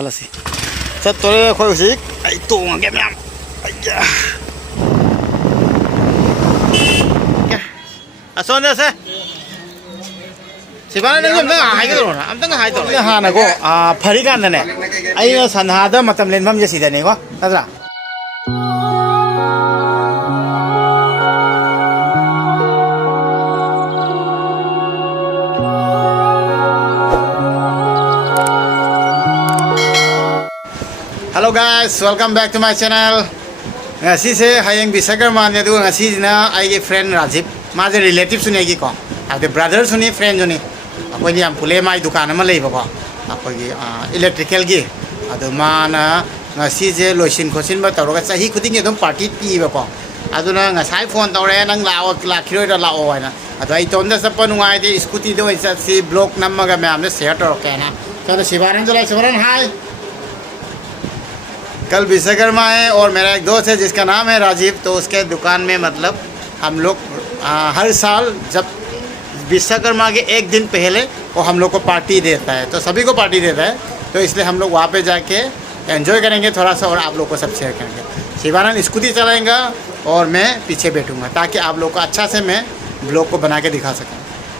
Salasi. Satore khoi usik ai tunga ke myam. Ayya. Asonda se. Sibana nang amtang hai ka ro na. Amtang hai to. Ha na ko phari kan ne. Ai sanha da matam len pham je sida ne ko. Nadra. Hello guys, welcome back to my channel. Ngasi se hayang bisakar man ne du ngasi na ai ge friend Rajib ma je relative sune gi ko ade brother sune friend sune akoi ni am pule mai dukan ma lei ba ko akoi gi electrical gi ado ma na ngasi je loisin khosin ba tawro ga sahi khuding ge dum party pi ba ko ado na ngasai phone tawre nang lao la khiroi da lao na ado ai ton da sapa nungai de scooty do isa si block namma ga ma am share to ke na chalo Shivanand चला शिवानंद हाय कल विश्वकर्मा है और मेरा एक दोस्त है जिसका नाम है राजीव। तो उसके दुकान में मतलब हम लोग हर साल जब विश्वकर्मा के एक दिन पहले वो हम लोग को पार्टी देता है, तो सभी को पार्टी देता है। तो इसलिए हम लोग वहाँ पे जाके एंजॉय करेंगे थोड़ा सा और आप लोग को सब शेयर करेंगे। शिवानंद स्कूटी चलाएगा और मैं पीछे बैठूंगा ताकि आप लोग को अच्छा से मैं ब्लॉग को बना के दिखा सकूँ।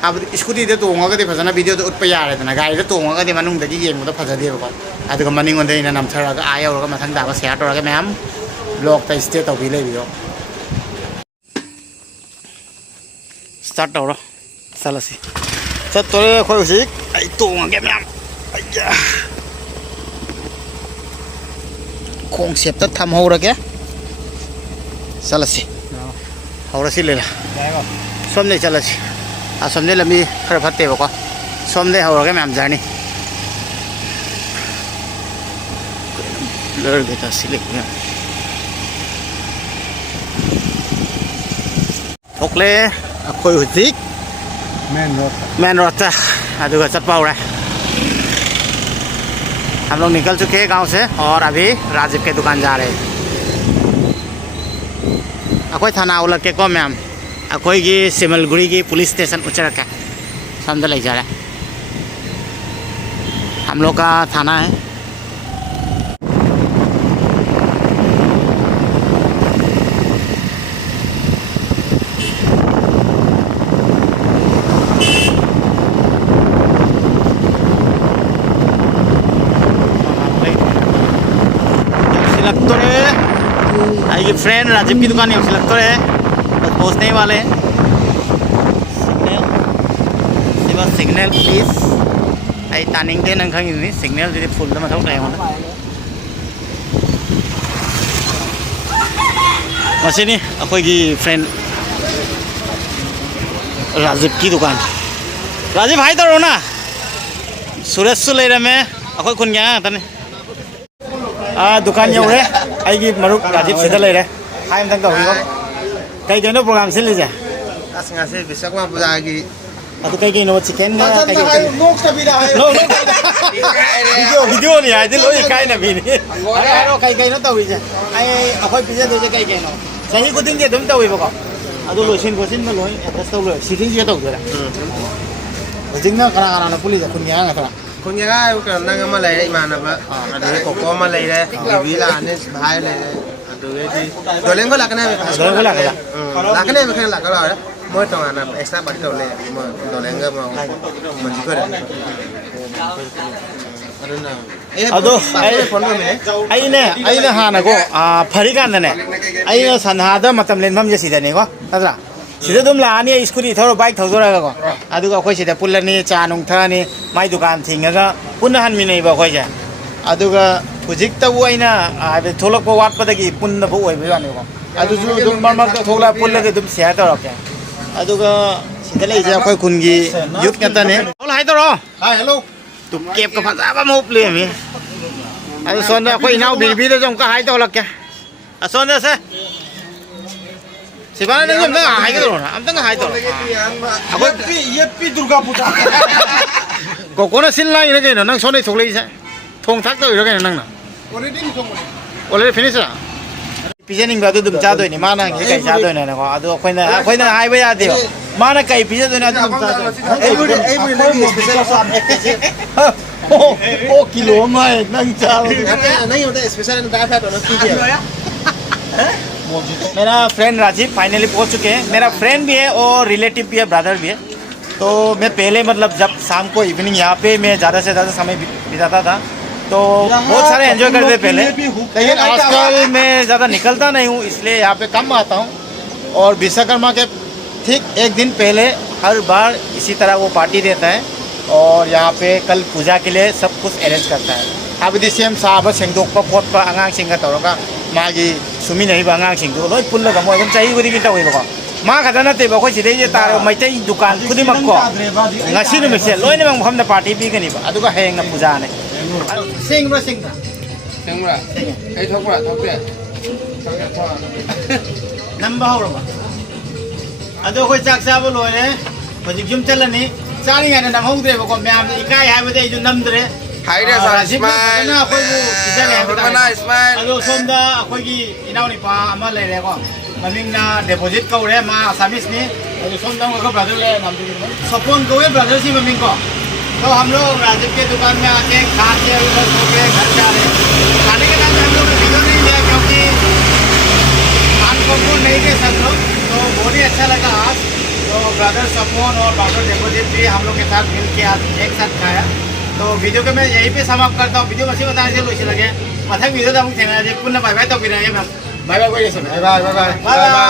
अब स्कूटी दे तो फजना वीडियो तो उठ यार गाड़ी तो मनूंग तो फजदेबको अगर मनिंग नमथर आयोर मथंग दाब शेयर तौर मैम ब्लॉग स्टे तौर लेबियो स्टार्ट तौर चलसी चतरे अखोई हुजिक आई तोंगे मैम खोंग सेप्त थमहौरगे चलसी हौरसी लेला सोमने चलसी असमने लमी खर फतेबको सोमने हौरगे मैम जानी ब्लर गेता सिलेक्ट में ओकले अखोई हुजिक मेन रोड अदुगा चटपाउरा हम लोग निकल चुके हैं गांव से और अभी राजीव के दुकान जा रहे हैं। अखोई थाना उलट के को मैम अखोई की सिमलगुड़ी की पुलिस स्टेशन उचर का समझ ले जा रहा है। हम लोग का थाना है। आई फ्रेंड राजीव की दुकान है लगता है बस पहुँचने ही वाले हैं। सिग्नल सिग्नल प्लीज आई तानिंग दे नंग खंगी सिग्नल जी फुल मथौ टाइम मसीनी अखोई की फ्रेंड राजीव की दुकान राजीव हाई तौर ना सुरेश सु ले मैं अखोई खुन गया तने दुकान यौरे आई मरुक राजीव से ले रहे हाई तक तौर कई कई प्रोग्राम से लीजिए विश्वकर्मा पूजा की कई कई चिकेन वीडियो नहीं है लो कई भी कई कई तौरीसे अखोई पीजे कई कई चाही खुद तौबको लोसन खोसिन लोन एडजस्ट तौ सीटिंग तौदरा हजिंग कना कना पुलिस खुनिया खुनिया नंग इमानब कोको लेबी लाने भाई लेदी दोलें को लाकने लाकने लाकला मोय तोना एक्स्ट्रा बाटी तौले दोलें मंजी को अदो अने हाँ को फरी कानने सन्हाद मतम लेनफम जे सिदने को नद्रा सिदा दुम लानी स्कूटी थौर बाइक थौजरगको अदुगा अखोई सिदा पुल्लनी चा नुंग थनी माई दुकान थिंगगा पुन्ना हनमिनैबा अखोइजे अदुगा हुजिकतबु आइना आबे थोलकपो वाटपदगी पुन्नबो ओइबे वानेको अदुजु दुम मरमक थोला पुल्लदे दुम शेयर तौरके अदुगा सिदा लेजे अखोई खुनगी युथ गतने होल हाय तौरो हाय हेलो तु केप का फजाबा मोप लेमी अदु सोनदा अखोई नाउ बिरबिदे जम का हाय तौलके असोनदा से शिवानंद नंग हाय का ना amtang हाय तो ये पी दुर्गा पूजा कोकोना सिन लाइन के नंग सोने थोक लेसे थोंग थाक तो इरो के नंग ना ऑलरेडी फिनिश ला पिजेनिंग बादु दुम चा दोनि माना के कई चा दोनि ना को अदु अखोइना हायबा यादे माना कई पिजे दोनि अदु दुम चा दोनि โอ้กิโลไม่นั่งเจ้า नहीं होता स्पेशल दाल फ्राई तो की है मेरा फ्रेंड राजीव फाइनली पहुंच चुके हैं मेरा फ्रेंड भी है और रिलेटिव भी है ब्रदर भी है तो मैं पहले मतलब जब शाम को इवनिंग यहाँ पे मैं ज़्यादा से ज़्यादा समय बिताता था तो बहुत सारे एंजॉय करते थे पहले लेकिन आजकल मैं ज़्यादा निकलता नहीं हूँ इसलिए यहाँ पे कम आता हूँ और विश्वकर्मा के ठीक एक दिन पहले हर बार इसी तरह वो पार्टी देता है और यहाँ पे कल पूजा के लिए सब कुछ अरेंज करता है हाबदी सेम साब सेंदोकपा खोटपा आगांसिंगा तौरगा मागी सुमिनरिबा आगांसिंदो लोय पुल्लगा मोय गम चाही गुदी गिता होइबको मा खदा नते बखो सिदे तार मैतै दुकान खुदिमक्को ngasi numise loine mang mhamda party pigani ba aduga hengna puja ne singra 생물아 에이 덕분아 덕분에 namba hawra ado khoi chak cha bo loine hojik jum chalani chani ngana nam hongdre ba ko myam ikai haibade ju namdre हाइरे smile रुपना smile ado somda akhoi inau ni pa ama leire ko mamingna deposit kaure ma asamis ni ado somda ko brother le nam du सपोन को brother सी mummy को तो हम लोग राजीव के दुकान में आके खा के उधर सो के घर जा रहे खाने के टाइम हम लोग ने वीडियो नहीं लिया क्योंकि आपको नहीं थे सब लोग तो बहुत ही अच्छा लगा आज तो ब्रदर सपोन और ब्रदर डेपोजिट भी हम लोग के साथ मिल के आज एक साथ खाया तो वीडियो को मैं यहीं पे समाप्त करता हूँ वीडियो अच्छी बताने से लोग लगे मथा वीडियो तो हम थे पुनः बाय बाय तो फिर bye bye bye bye bye bye